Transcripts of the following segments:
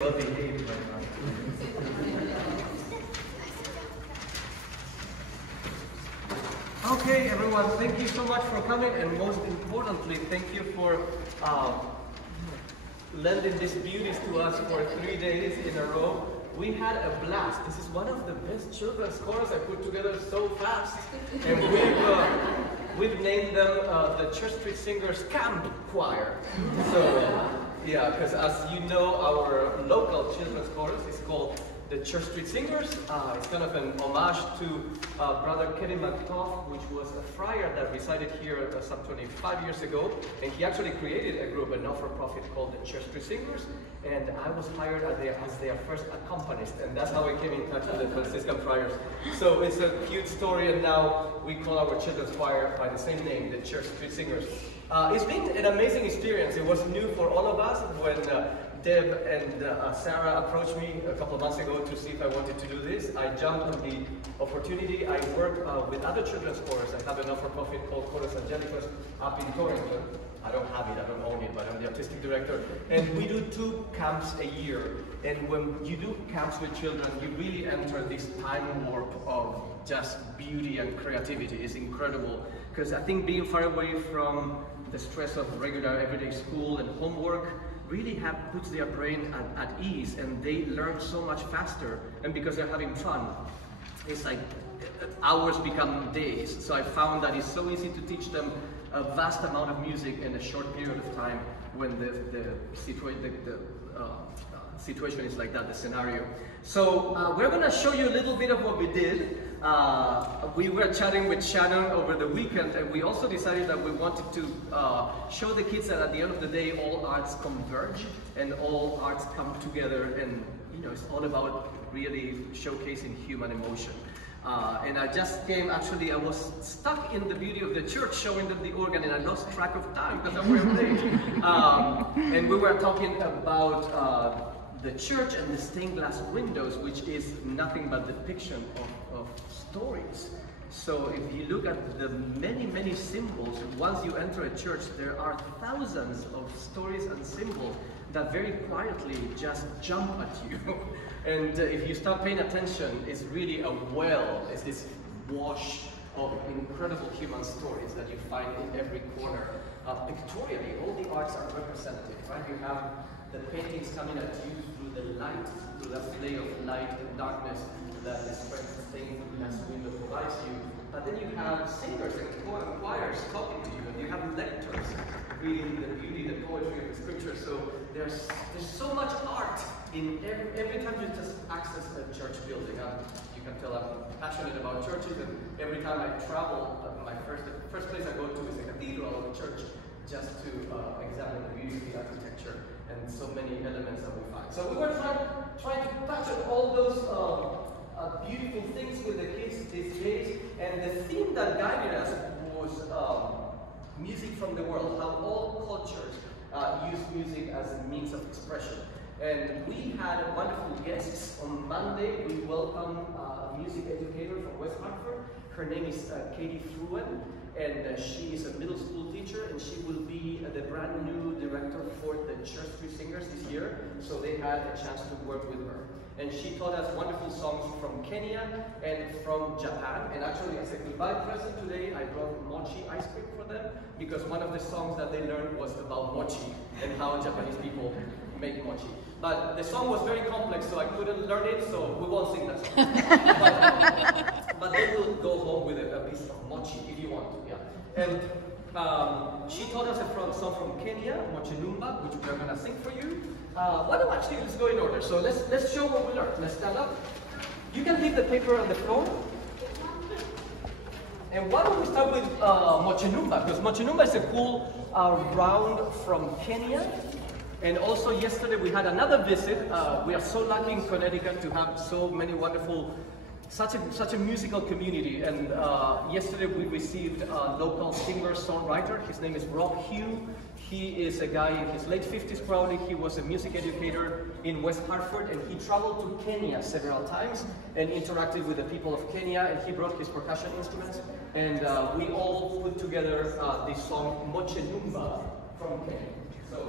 Well behaved right now. Okay, everyone, thank you so much for coming, and most importantly, thank you for lending these beauties to us for 3 days in a row. We had a blast. This is one of the best children's chorus I put together so fast, and we've named them the Church Street Singers Camp Choir. So. Yeah, because as you know, our local children's chorus is called the Church Street Singers. It's kind of an homage to Brother Kevin McTough, which was a friar that resided here some 25 years ago. And he actually created a group, a not-for-profit called the Church Street Singers. And I was hired as their first accompanist. And that's how I came in touch with the Franciscan friars. So it's a cute story, and now we call our children's choir by the same name, the Church Street Singers. It's been an amazing experience. It was new for all of us when Deb and Sarah approached me a couple of months ago to see if I wanted to do this. I jumped on the opportunity. I work with other children's chorus. I have a not-for-profit called Chorus Angelicus up in Torrington. I don't have it, I don't own it, but I'm the artistic director. And we do 2 camps a year. And when you do camps with children, you really enter this time warp of just beauty and creativity. It's incredible. Because I think being far away from the stress of regular everyday school and homework really puts their brain at ease, and they learn so much faster. And because they're having fun, it's like hours become days. So I found that it's so easy to teach them a vast amount of music in a short period of time when the situation is like that, the scenario. So we're going to show you a little bit of what we did. We were chatting with Shannon over the weekend, and we also decided that we wanted to show the kids that at the end of the day all arts converge and all arts come together, and you know, it's all about really showcasing human emotion. And I just came, actually I was stuck in the beauty of the church showing them the organ, and I lost track of time because I was late. And we were talking about the church and the stained glass windows, which is nothing but the depiction of stories. So if you look at the many symbols, once you enter a church, there are thousands of stories and symbols that very quietly just jump at you. And if you start paying attention, it's really a well, it's this wash of incredible human stories that you find in every corner. Pictorially, all the arts are representative, right? You have the paintings coming at you through the light, through that play of light and darkness that the stained glass window provides you. But then you have singers and choirs talking to you, and you have lectors reading the beauty, the poetry of the scripture. So there's so much art in every time you just access a church building. You can tell I'm passionate about churches, and every time I travel, my first place I go to is a cathedral or a church, just to examine the beauty of the architecture and so many elements that we find. So we were trying to touch on all those beautiful things with the kids these days, and the theme that guided us was music from the world, how all cultures use music as a means of expression. And we had wonderful guests. On Monday, we welcomed a music educator from West Hartford. Her name is Katie Fruin, and she is a middle school teacher, and she will be the brand new director for the Church Street Singers this year. So they had a chance to work with her. And she taught us wonderful songs from Kenya and from Japan. And actually, as a goodbye present today, I brought mochi ice cream for them, because one of the songs that they learned was about mochi and how Japanese people make mochi. But the song was very complex, so I couldn't learn it, so we won't sing that song. but they will go home with a piece of mochi if you want to, yeah. And she taught us a song from Kenya, Mochenumba, which we're going to sing for you. Why don't actually let's go in order. So let's show what we learned. Let's stand up. You can leave the paper on the floor. And why don't we start with Mochenumba, because Mochenumba is a cool round from Kenya. And also yesterday we had another visit. We are so lucky in Connecticut to have so many wonderful, such a musical community. And yesterday we received a local singer-songwriter. His name is Rob Hugh. He is a guy in his late 50s probably. He was a music educator in West Hartford, and he traveled to Kenya several times and interacted with the people of Kenya, and he brought his percussion instruments. And we all put together this song, Mochenumba, from Kenya. So,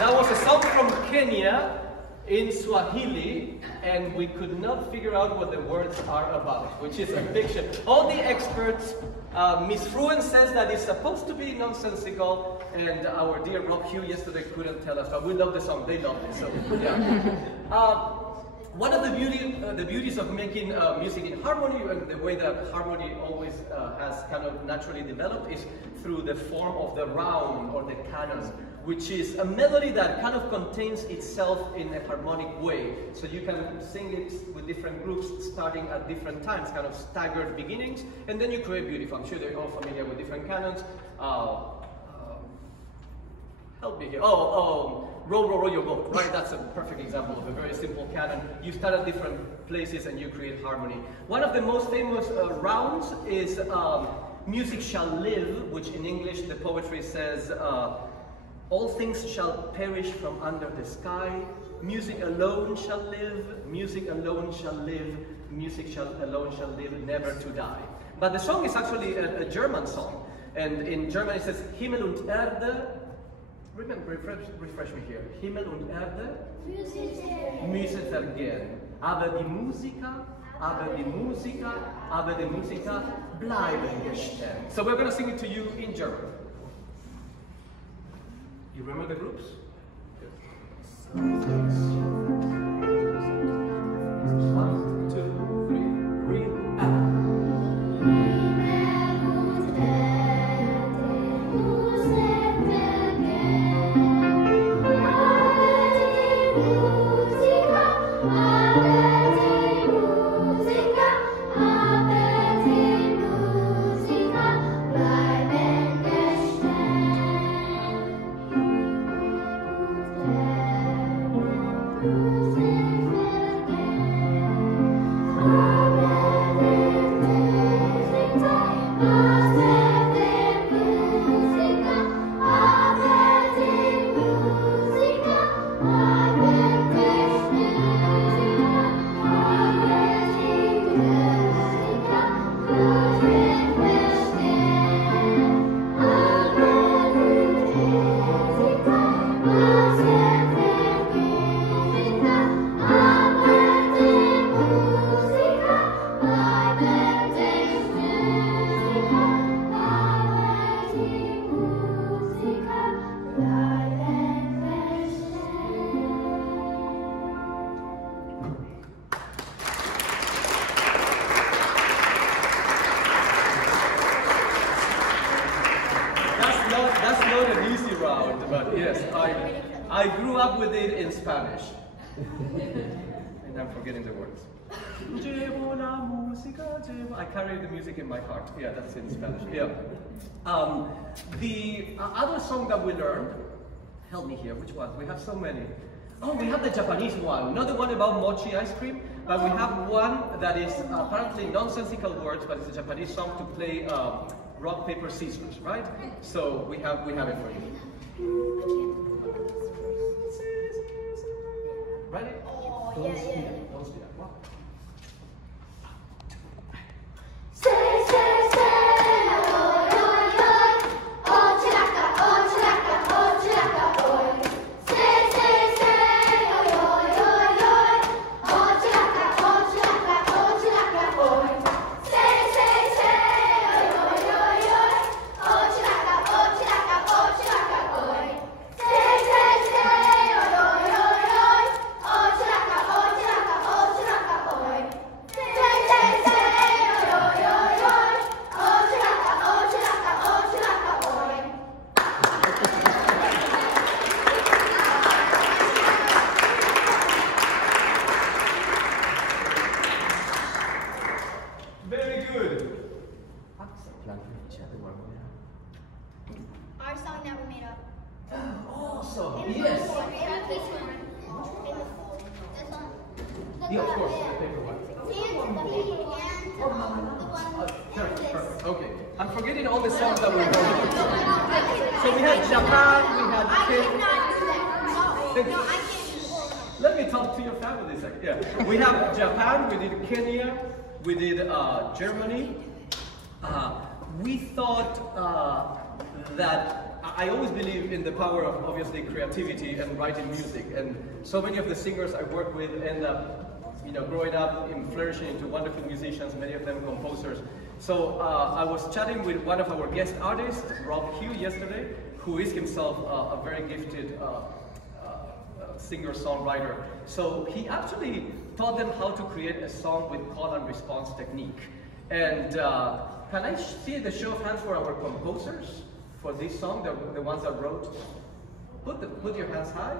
That was a song from Kenya in Swahili, and we could not figure out what the words are about, which is a fiction. All the experts, Miss Fruin says that it's supposed to be nonsensical, and our dear Rob Hugh yesterday couldn't tell us, but we love the song, they love it, so yeah. One of the beauties of making music in harmony, and the way that harmony always has kind of naturally developed, is through the form of the round or the canon, which is a melody that kind of contains itself in a harmonic way. So you can sing it with different groups starting at different times, kind of staggered beginnings, and then you create beauty. I'm sure they're all familiar with different canons. Help me here. Row, row, row your boat, right? That's a perfect example of a very simple canon. You start at different places and you create harmony. One of the most famous rounds is Music Shall Live, which in English the poetry says, all things shall perish from under the sky, music alone shall live, music alone shall live, music alone shall live, never to die. But the song is actually a German song, and in German it says, Himmel und Erde. Remember, refresh me here. Himmel und Erde müssen vergehen, aber die Musiker bleiben bestehen. So we're going to sing it to you in German. You remember the groups? One, two, three, read out. That's not an easy round, but yes, I grew up with it in Spanish. And I'm forgetting the words. I carry the music in my heart. Yeah, that's in Spanish. Yeah. The other song that we learned, help me here, which one? We have so many. Oh, we have the Japanese one, not the one about mochi ice cream, but we have one that is apparently nonsensical words, but it's a Japanese song to play rock, paper, scissors, right? So we have it for you. Ready? Don't speed up. Don't speed up. One. Our song that we made up. Awesome. Yes. Yeah, of course. The paper one. Perfect. Okay. I'm forgetting all the songs that we wrote. So we had Japan, we had Kenya. Let me talk to your family a second. Yeah. We have Japan, we did Kenya, we did Germany. We thought that I always believe in the power of, obviously, creativity and writing music. And so many of the singers I work with end up, growing up and flourishing into wonderful musicians, many of them composers. So I was chatting with one of our guest artists, Rob Hugh, yesterday, who is himself a very gifted singer-songwriter. So he actually taught them how to create a song with call and response technique. And can I see the show of hands for our composers for this song, the ones that wrote? Put your hands high.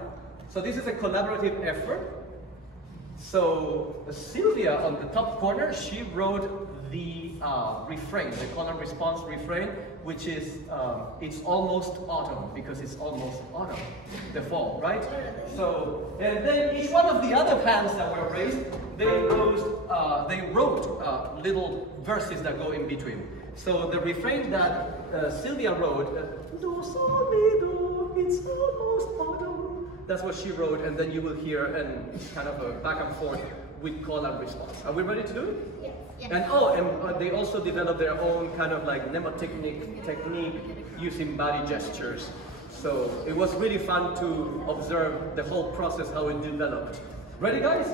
So this is a collaborative effort. So Sylvia on the top corner, she wrote the refrain, the call and response refrain, which is it's almost autumn, because it's almost autumn, the fall, right? So, and then each one of the other hands that were raised, they wrote little verses that go in between. So the refrain that Sylvia wrote, do, sol, mi, do, it's almost autumn. That's what she wrote, and then you will hear kind of a back and forth with call and response. Are we ready to do it? Yes. Yes. And they also developed their own kind of like mnemotechnique technique using body gestures. So it was really fun to observe the whole process, how it developed. Ready, guys?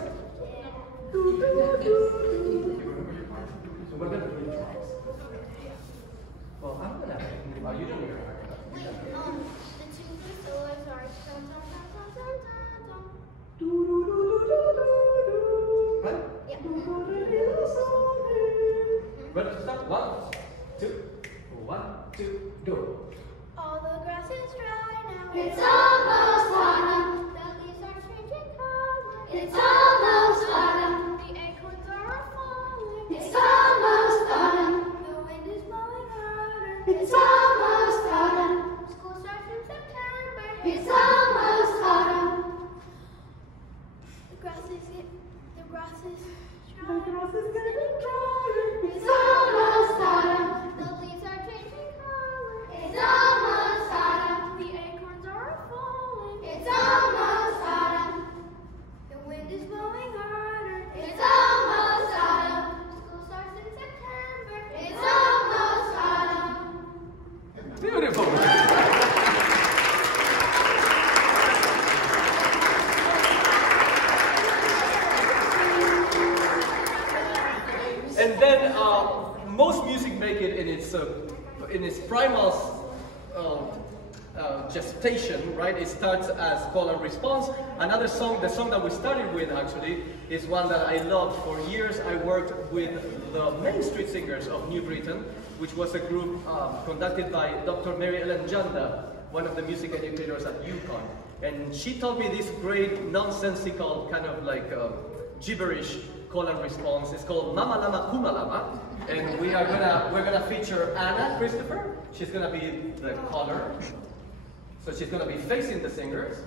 So we're gonna do tracks. Well, I'm gonna. You don't hear. Wait, the two solos are dum dum dum dum dum dum. Right? Yeah. Ready to start? 1, 2, 1, 2, go. All the grass is dry now. It's almost autumn. The leaves are changing color. It's almost autumn. The acorns are falling. It's almost autumn. The wind is blowing harder. It's almost autumn. School starts in September. It's almost autumn. The grass is dry. It's almost autumn. The leaves are changing color. It's almost autumn. The acorns are falling. It's almost autumn. The wind is blowing harder. It's almost autumn. School starts in September. It's almost autumn. Beautiful. And then most music make it in its primal gestation, right? It starts as call and response. Another song, the song that we started with actually, is one that I loved. For years I worked with the Main Street Singers of New Britain, which was a group conducted by Dr. Mary Ellen Janda, one of the music educators at UConn. And she taught me this great nonsensical kind of like gibberish call and response. It's called Mama Lama Kuma Lama, and we're gonna feature Anna Christopher. She's gonna be the caller, so she's gonna be facing the singers,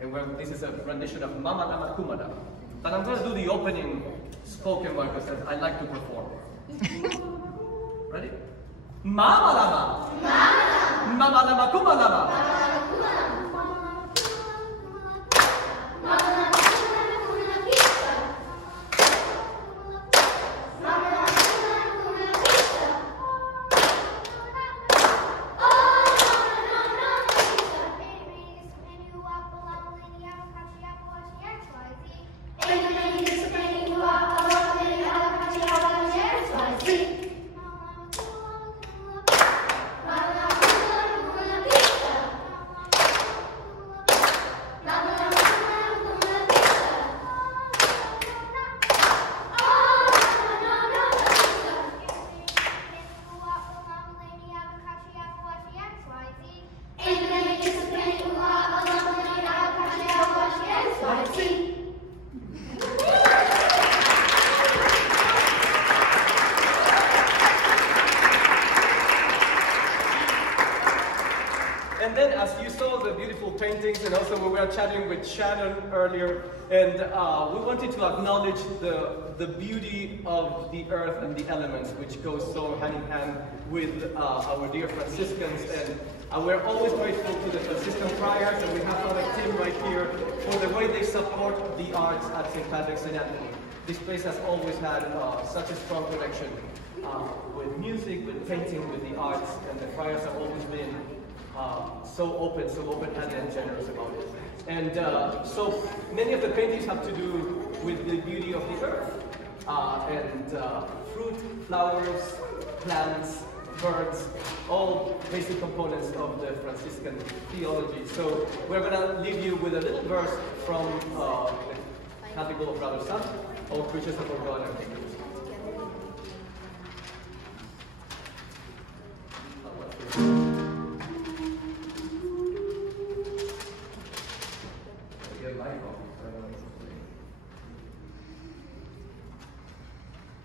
and this is a rendition of Mama Lama Kuma Lama. But I'm gonna do the opening spoken word because I like to perform. Ready? Mama Lama, Mama Lama Kuma Lama. And then, as you saw the beautiful paintings, and also we were chatting with Shannon earlier, and we wanted to acknowledge the beauty of the earth and the elements, which goes so hand in hand with our dear Franciscans. And we're always grateful to the Franciscan friars, and we have our team right here for the way they support the arts at St. Patrick's St. Anthony. This place has always had such a strong connection with music, with painting, with the arts, and the friars have always been so open-handed and generous about it. And so many of the paintings have to do with the beauty of the earth and fruit, flowers, plants, birds, all basic components of the Franciscan theology. So we're going to leave you with a little verse from the Canticle of Brother Sun, all creatures of our God are creatures.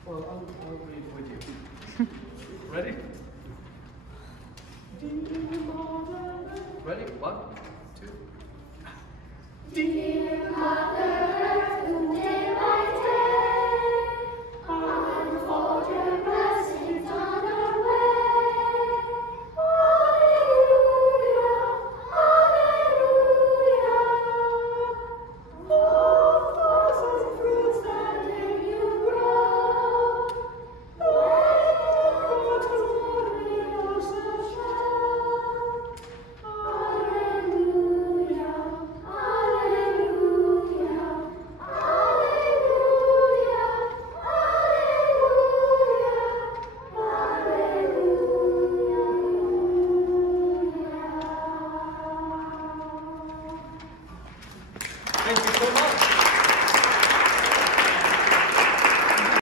Well, I'll read with you. Ready? Ready? 1, 2. Dear Mother.